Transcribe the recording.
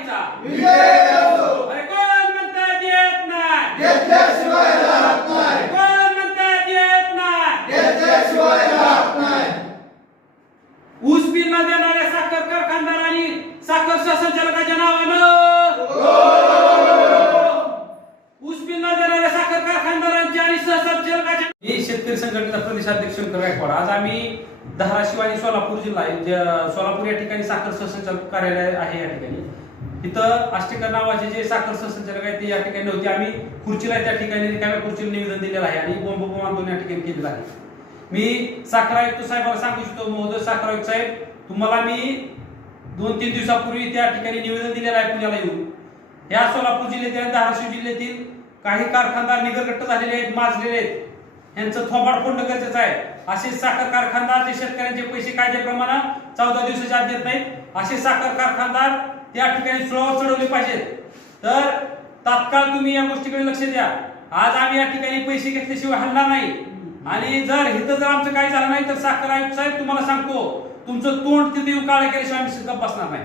असो अरे कोण म्हणतात येत नाही? घेतल्याशिवाय राहत नाही. कोण म्हणतात येत नाही? घेतल्याशिवाय राहत नाही. ऊस बिल न देणाऱ्या साखर कारखानदार आणि साखर संचालकाच्या नावानं ऊस बिल न देणाऱ्या साखर कारखानदारांच्या आणि सहसंचालकाच्या मी शेतकरी संघटनेचा प्रदेशाध्यक्ष शंकर गायकवाड. आज आम्ही धाराशिव आणि सोलापूर जिल्हा आहे. ज्या- सोलापूर या ठिकाणी साखर सहसंचालक कार्यालय आहे या ठिकाणी. इथं आष्टेकर नावाचे जे साखर सहसंचालक आहेत ते या ठिकाणी नव्हते. आम्ही खुर्चीला त्या ठिकाणी रिकाम्या खुर्चीला निवेदन दिलेलं आहे आणि बोंब बोंब आंदोलन या ठिकाणी केलेलं आहे. मी साखर आयुक्त साहेबाला सांगू इच्छितो महोदय साखर आयुक्त साहेब तुम्हाला मी दोन तीन दिवसापूर्वी त्या ठिकाणी निवेदन दिलेलं आहे पुण्याला येऊन. या सोलापूर जिल्ह्यातील आणि धाराशिव जिल्ह्यातील काही कारखानदार निगरगट्ट झालेले आहेत माजलेले आहेत. यांचं थोबाड फोडणं गरजेचं आहे. असे साखर कारखानदार जे शेतकऱ्यांचे पैसे कायद्याप्रमाणे चौदा दिवसाच्या आत देत नाहीत असे साखर कारखानदार त्या ठिकाणी सुळावर चढवले पाहिजेत. तर तात्काळ तुम्ही या गोष्टीकडे लक्ष द्या. आज आम्ही या ठिकाणी पैसे घेतल्याशिवाय हल्ला नाही. आणि जर इथं जर आमचं काही झालं नाही तर साखर आयुक्त साहेब तुम्हाला सांगतो तुमचं तोंड तिथे येऊन काळे केल्याशिवाय आम्ही गप्प बसणार नाही.